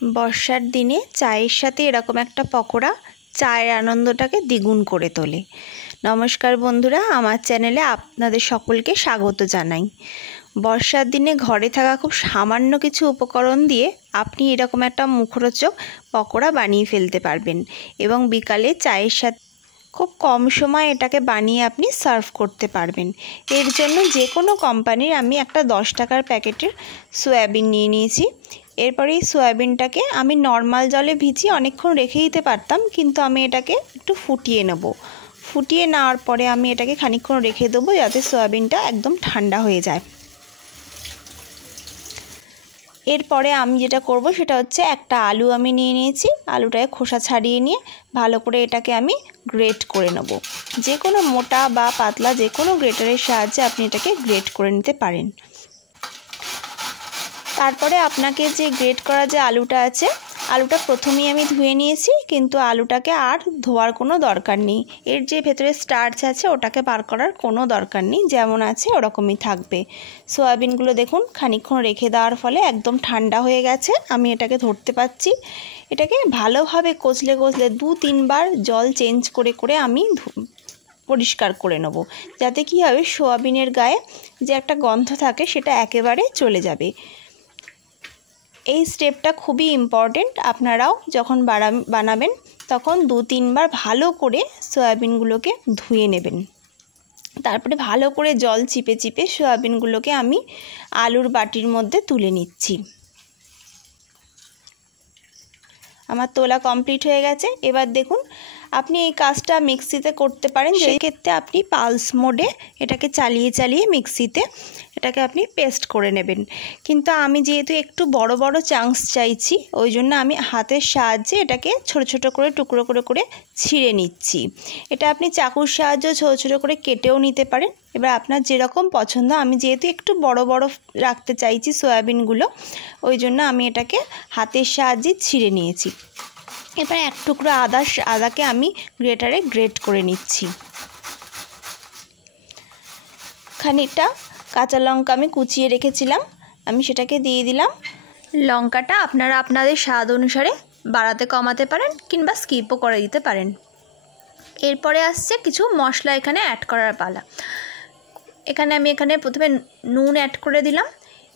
বর্ষার দিনে চায়ের সাথে এরকম একটা পকোড়া চায়ের আনন্দটাকে দ্বিগুণ করে তোলে। নমস্কার বন্ধুরা, আমার চ্যানেলে আপনাদের সকলকে স্বাগত জানাই। বর্ষার দিনে ঘরে থাকা খুব সামান্য কিছু উপকরণ দিয়ে আপনি এরকম একটা মুখরোচক পকোড়া বানিয়ে ফেলতে পারবেন এবং বিকালে চায়ের সাথে খুব কম সময় এটাকে বানিয়ে আপনি সার্ভ করতে পারবেন। এর জন্য যে কোনো কোম্পানির আমি একটা 10 টাকার প্যাকেটের সয়াবিন নিয়ে নিয়েছি। এরপরে এই সয়াবিনটাকে আমি নর্মাল জলে ভিজিয়ে অনেকক্ষণ রেখে দিতে পারতাম, কিন্তু আমি এটাকে একটু ফুটিয়ে নেব। ফুটিয়ে নেওয়ার পরে আমি এটাকে খানিকক্ষণ রেখে দেবো যাতে সয়াবিনটা একদম ঠান্ডা হয়ে যায়। এরপরে আমি যেটা করব সেটা হচ্ছে একটা আলু আমি নিয়ে নিয়েছি। আলুটাকে খোসা ছাড়িয়ে নিয়ে ভালো করে এটাকে আমি গ্রেট করে নেব। যে কোনো মোটা বা পাতলা যে কোনো গ্রেটারের সাহায্যে আপনি এটাকে গ্রেট করে নিতে পারেন। তারপরে আপনাকে যে গ্রেট করা যে আলুটা আছে, আলুটা প্রথমেই আমি ধুয়ে নিয়েছি, কিন্তু আলুটাকে আর ধোয়ার কোনো দরকার নেই। এর যে ভেতরে স্টার্চ আছে ওটাকে বার করার কোনো দরকার নেই, যেমন আছে ওরকমই থাকবে। সয়াবিনগুলো দেখুন খানিকক্ষণ রেখে দেওয়ার ফলে একদম ঠান্ডা হয়ে গেছে। আমি এটাকে ধরতে পাচ্ছি। এটাকে ভালোভাবে কচলে 2-3 বার জল চেঞ্জ করে করে আমি পরিষ্কার করে নেব, যাতে কী হবে সয়াবিনের গায়ে যে একটা গন্ধ থাকে সেটা একেবারে চলে যাবে। এই স্টেপটা খুবই ইম্পর্টেন্ট। আপনারাও যখন বানাবেন তখন 2-3 বার ভালো করে সয়াবিনগুলোকে ধুয়ে নেবেন। তারপরে ভালো করে জল চিপে চিপে সয়াবিনগুলোকে আমি আলুর বাটির মধ্যে তুলে নিচ্ছি। আমার তোলা কমপ্লিট হয়ে গেছে। এবার দেখুন, আপনি এই কাজটা মিক্সিতে করতে পারেন। সেক্ষেত্রে আপনি পালস মোডে এটাকে চালিয়ে চালিয়ে মিক্সিতে এটাকে আপনি পেস্ট করে নেবেন। কিন্তু আমি যেহেতু একটু বড় বড় চাংস চাইছি, ওই জন্য আমি হাতের সাহায্যে এটাকে ছোট ছোট করে টুকরো করে করে ছিঁড়ে নিচ্ছি। এটা আপনি চাকুর সাহায্যে ছোট ছোট করে কেটেও নিতে পারেন। এবার আপনার যেরকম পছন্দ, আমি যেহেতু একটু বড় বড় রাখতে চাইছি সয়াবিনগুলো, ওই জন্য আমি এটাকে হাতের সাহায্যে ছিঁড়ে নিয়েছি। এবার এক টুকরো আদাকে আমি গ্রেটারে গ্রেট করে নিচ্ছি। খানিকটা কাঁচা লঙ্কা আমি কুচিয়ে রেখেছিলাম, আমি সেটাকে দিয়ে দিলাম। লঙ্কাটা আপনারা আপনাদের স্বাদ অনুসারে বাড়াতে কমাতে পারেন কিংবা স্কিপও করে দিতে পারেন। এরপরে আসছে কিছু মশলা এখানে অ্যাড করার পালা। আমি প্রথমে নুন অ্যাড করে দিলাম।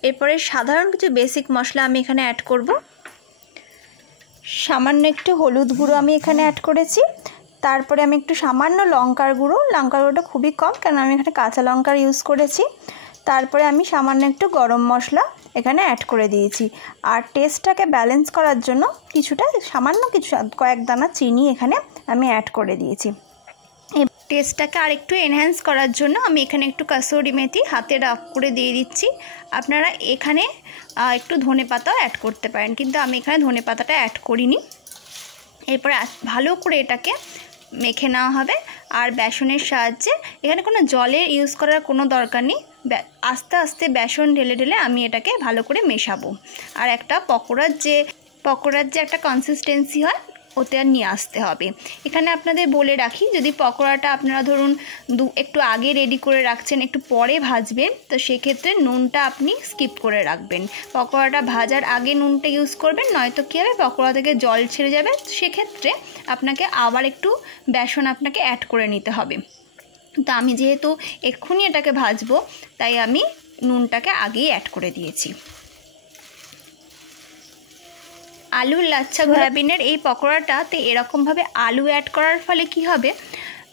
এরপরে সাধারণ কিছু বেসিক মশলা আমি এখানে অ্যাড করব। সামান্য একটু হলুদ গুঁড়ো আমি এখানে অ্যাড করেছি। তারপরে আমি একটু সামান্য লঙ্কার গুঁড়োটা খুবই কম, কারণ আমি এখানে কাঁচা লঙ্কার ইউজ করেছি। তারপরে আমি সামান্য একটু গরম মশলা এখানে অ্যাড করে দিয়েছি। আর টেস্টটাকে ব্যালেন্স করার জন্য সামান্য কয়েক দানা চিনি এখানে আমি অ্যাড করে দিয়েছি। টেস্টটাকে আর একটু এনহ্যান্স করার জন্য আমি এখানে একটু কাসুরি মেথি হাতে রাখ করে দিয়ে দিচ্ছি। আপনারা এখানে একটু ধনেপাতাও অ্যাড করতে পারেন, কিন্তু আমি এখানে ধনেপাতাটা অ্যাড করিনি। এরপরে ভালো করে এটাকে মেখে নেওয়া হবে। আর বেসনের সাহায্যে, এখানে কোনো জলের ইউজ করার কোনো দরকার নেই। আস্তে আস্তে বেসন ঢেলে ঢেলে আমি এটাকে ভালো করে মেশাবো। আর একটা পকোড়ার যে একটা কনসিস্টেন্সি হয় ওতে আর নিয়ে আসতে হবে। এখানে আপনাদের বলে রাখি, যদি পকোড়াটা আপনারা ধরুন একটু আগে রেডি করে রাখছেন, একটু পরে ভাজবেন, তো সেক্ষেত্রে নুনটা আপনি স্কিপ করে রাখবেন। পকোড়াটা ভাজার আগে নুনটা ইউজ করবেন, নয়তো কী হবে পকোড়া থেকে জল ছেড়ে যাবে। সেক্ষেত্রে আপনাকে আবার একটু বেসন আপনাকে অ্যাড করে নিতে হবে। তো আমি যেহেতু এক্ষুনি এটাকে ভাজবো, তাই আমি নুনটাকে আগেই অ্যাড করে দিয়েছি। আলুর লাচ্ছা সয়াবিনের এই পকোড়াটাতে এরকমভাবে আলু অ্যাড করার ফলে কি হবে,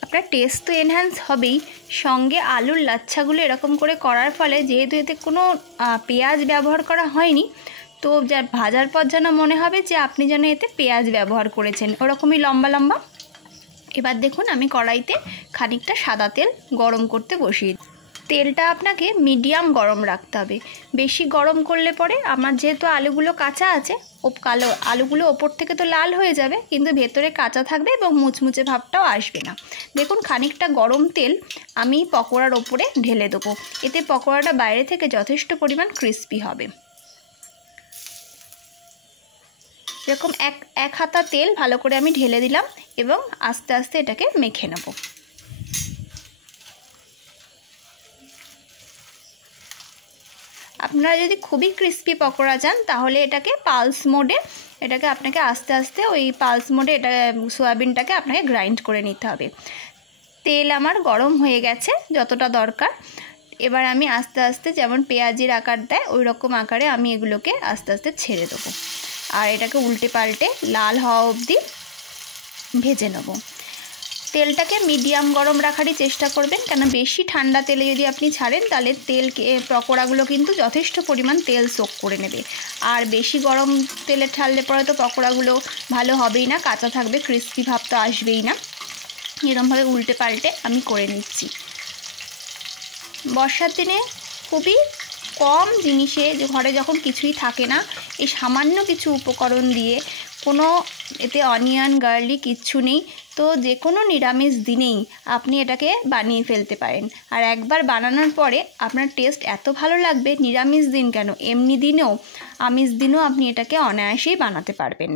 আপনার টেস্ট তো এনহ্যান্স হবেই, সঙ্গে আলুর লাচ্ছাগুলো এরকম করে করার ফলে, যেহেতু এতে কোনো পেঁয়াজ ব্যবহার করা হয়নি, তো যা ভাজার পর যেন মনে হবে যে আপনি যেন এতে পেঁয়াজ ব্যবহার করেছেন, ওরকমই লম্বা লম্বা। এবার দেখুন, আমি কড়াইতে খানিকটা সাদা তেল গরম করতে বসিয়ে দিই। তেলটা আপনাকে মিডিয়াম গরম রাখতে হবে। বেশি গরম করলে পরে আমার যেহেতু আলুগুলো কাঁচা আছে, আলুগুলো ওপর থেকে তো লাল হয়ে যাবে, কিন্তু ভেতরে কাঁচা থাকবে এবং মুচমুচে ভাবটাও আসবে না। দেখুন, খানিকটা গরম তেল আমি পকোড়ার ওপরে ঢেলে দেবো। এতে পকোড়াটা বাইরে থেকে যথেষ্ট পরিমাণ ক্রিস্পি হবে। এরকম এক হাতা তেল ভালো করে আমি ঢেলে দিলাম এবং আস্তে আস্তে এটাকে মেখে নেব। আপনি আপনারা যদি খুবই ক্রিস্পি পকোড়া চান তাহলে এটাকে পালস মোডে আপনাকে আস্তে আস্তে ওই পালস মোডে সয়াবিনটাকে আপনাকে গ্রাইন্ড করে নিতে হবে। তেল আমার গরম হয়ে গেছে যতটা দরকার। এবার আমি আস্তে আস্তে যেমন পেঁয়াজের আকার দেয় ওই রকম আকারে আমি এগুলোকে আস্তে আস্তে ছেড়ে দেবো, আর এটাকে উল্টে পাল্টে লাল হওয়া অবধি ভেজে নেব। তেলটাকে মিডিয়াম গরম রাখারই চেষ্টা করবেন, কেন বেশি ঠান্ডা তেলে যদি আপনি ছাড়েন তাহলে পকোড়াগুলো কিন্তু যথেষ্ট পরিমাণ তেল সোক করে নেবে। আর বেশি গরম তেলে ঢাললে পরে তো পকোড়াগুলো ভালো হবেই না, কাঁচা থাকবে, ক্রিস্পি ভাব তো আসবেই না। এরকমভাবে উল্টে পাল্টে আমি করে নিচ্ছি। বর্ষার দিনে খুবই কম জিনিসে, যে ঘরে যখন কিছুই থাকে না, এই সামান্য কিছু উপকরণ দিয়ে, কোনো এতে অনিয়ন গার্লিক কিচ্ছু নেই, তো যে কোনো নিরামিষ দিনেই আপনি এটাকে বানিয়ে ফেলতে পারেন। আর একবার বানানোর পরে আপনার টেস্ট এত ভালো লাগবে, নিরামিষ দিন কেন এমনি দিনেও আমিষ দিনেও আপনি এটাকে অনায়াসেই বানাতে পারবেন।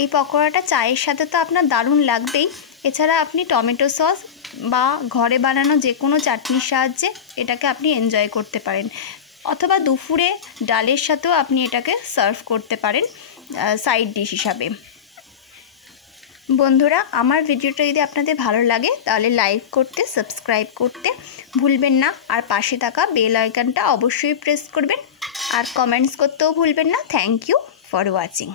এই পকোড়াটা চায়ের সাথে তো আপনার দারুণ লাগবেই, এছাড়া আপনি টমেটো সস বা ঘরে বানানো যে কোনো চাটনির সাহায্যে এটাকে আপনি এনজয় করতে পারেন, অথবা দুপুরে ডালের সাথেও আপনি এটাকে সার্ভ করতে পারেন সাইড ডিশ হিসাবে। বন্ধুরা, আমার ভিডিওটা যদি আপনাদের ভালো লাগে তাহলে লাইক করতে, সাবস্ক্রাইব করতে ভুলবেন না, আর পাশে থাকা বেল আইকনটা অবশ্যই প্রেস করবেন, আর কমেন্টস করতেও ভুলবেন না। Thank you for watching.